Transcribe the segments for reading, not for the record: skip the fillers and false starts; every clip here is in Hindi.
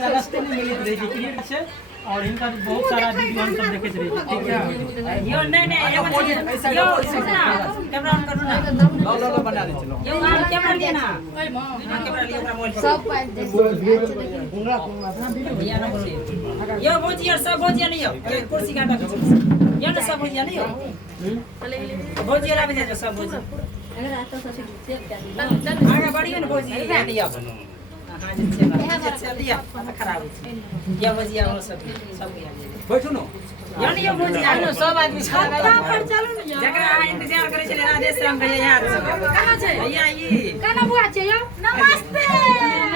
रास्ते में मिलित रही थी क्रिएट से और इनका बहुत सारा वीडियो हम सब देखे रहे ठीक है यो नहीं यो कैमरा ऑन करो ना लो बना दे चलो यो कैमरा लिए ना कैमरा लिए अपना मोबाइल सब पाइप दे यो भोजिया सब भोजिया नहीं हो कुर्सी काटा यो ना सब भोजिया नहीं हो भोजिया ला बजा सब भोजिया अगर आता तो सिर्फ सेव कर आगे बढ़ियो ना भोजिया दिया हां जी दिया खराब ये भोजिया हो सब बैठो ना यानी यो भोजिया नो सब आदमी छाता पर चलो ना जकरा इंतजार करे छले राजेश राम भैया यार कहां छै भैया ई काना बुआ छै यो नमस्ते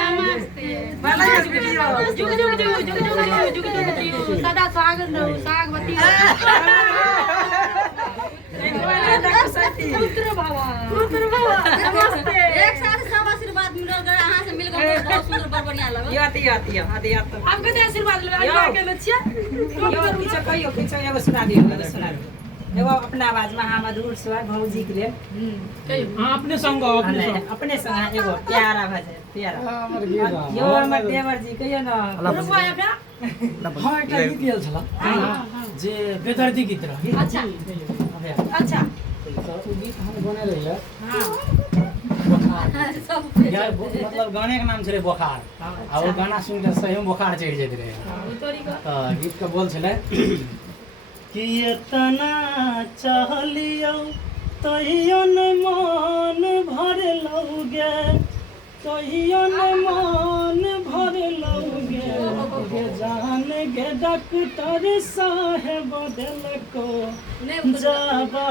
नमस्ते वाला वीडियो जुग जुग जुग जुग जुग जुग जुग सदा स्वागत रहो सागवती पुत्र बाबा नमस्ते एक साथ सब आशीर्वाद मिलल कर अहां से मिलकर बहुत सुंदर बढ़िया लगल आती आपके दे आशीर्वाद लेबे आगे के लछिया यो पीछे कहियो पीछे एगो सुना दियो एगो अपना आवाज में हां मधुर स्वर भौजी के लिए हां अपने संग अपने संग एगो प्यारा भजन प्यारा यो हमर देवर जी कहियो ना रुपया अपना हां एकटा गीत गेल छला जे बेदर्दी गीत रह अच्छा अच्छा तो गीत हम बने रहिए हां सब यार मतलब गाने का नाम छले बुखार और वो गाना सुन के सही में बुखार चढ़ जात रहे तोरी का तो गीत का बोल छले कि इतना चाहलियो तहियन मन भर लौगे तहियन मन भर लौगे गे जान गे डॉक्टर साहेब दिल को जाबा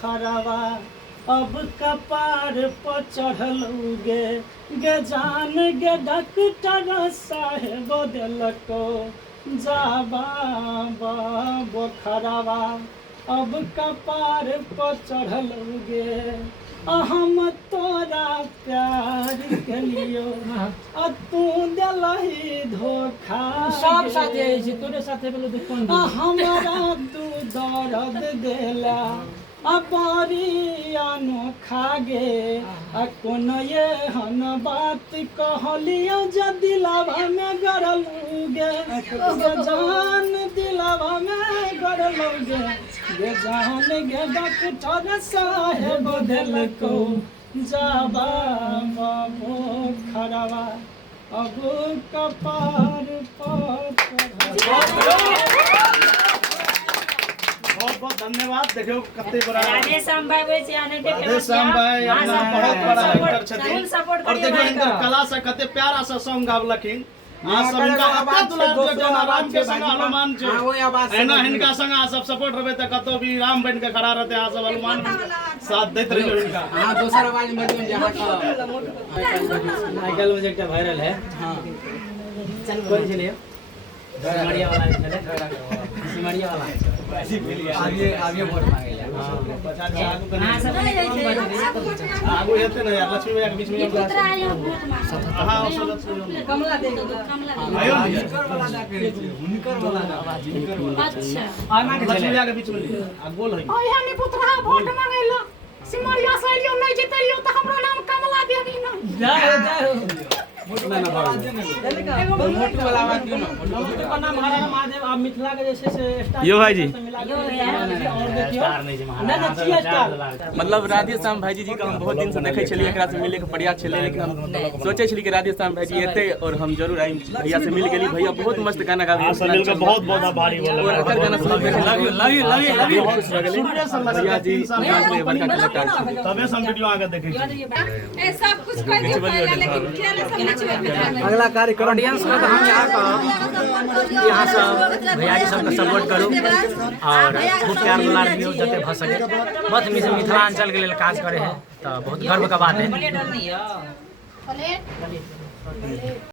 खराबा अब कपार पर चढ़लौगे गे जान गे डॉक्टर साहेब दिल को जाबा बखरावा अब कपार पर चढ़लौगे हम तोरा प्यार के लियो तू दिलही धोखा सब साथे छै तोरे साथे बोलो दुकान हमरा तू दर्द देला अपारी अनोखा गे कोन ये हन बात कहलियो ज दिलवा में गरलुगे जान दिलवा में गरलुगे गे जान गे डॉक्टर साहेब दिल को जाबा बाबू खराबा अब कपार पर बहुत धन्यवाद देखियो कते बड़ा राजेश राम भाई वे से आने के राजेश राम भाई अपना बहुत बड़ा एक्टर छथिन सपोर्ट और देखियो इनकर कला से कते प्यारा सा सॉन्ग गावलखिन हां सब इनका अपना दुलार जगह राम के संग हनुमान छै हां ओही आवाज एना हिनका संग आ सब सपोर्ट रहबे त कतो भी राम बन के खड़ा रहते आ सब हनुमान साथ दैत रहियो इनका हां दोसर आवाज में जोन जहां का आइकल में एकटा वायरल है हां चल कोन छले सिमरिया वाला छले सिमरिया वाला आगे वोट मांगे हां सब आगो हेते न यार लक्ष्मी भैया के बीच में पुत्र आयो वोट मांग हां लक्ष्मी कमला दे कमला आयो हुनकर वाला आवाज अच्छा आना के लक्ष्मी छले भैया के बीच में आ गोल है ओइ हनी पुत्र वोट मांगैलो सिमरिया से लियो नहीं जितलियो त हमरो नाम कमला देवी न जय मोटू वाला आवाज दियो ना मोटू का नाम हरा महादेव आप मिथिला के जैसे से स्टार यो भाई जी। और देखियो स्टार नहीं ना चिया स्टार मतलब राधेश्याम भाईजी जी का हम बहुत दिन से देखे छलिए एकरा से मिले के प्रयास छले लेकिन हम सोचे छलिए कि राधेश्याम भाईजी एते और हम जरूर आई भैया से मिल गेली भैया बहुत मस्त गाना गावे सब मिलकर बहुत बहुत आभारी बोले और अगर गाना सुन के लव यू खुश रह गेली भैया जी बड़का कलाकार छै तबे हम वीडियो आगे देखे छी ए सब कुछ कह दियो पहले लेकिन खेल सब नहीं अगला कार्यक्रम ऑडियंस में तो हम यहाँ का यहाँ सब भैया जी सबके सपोर्ट करू और खूब प्यार दुलार दियो जते भ सके मत मिथिलांचल के लिए काज करे है तो बहुत गर्व का बात है प्लेट नहीं है प्लेट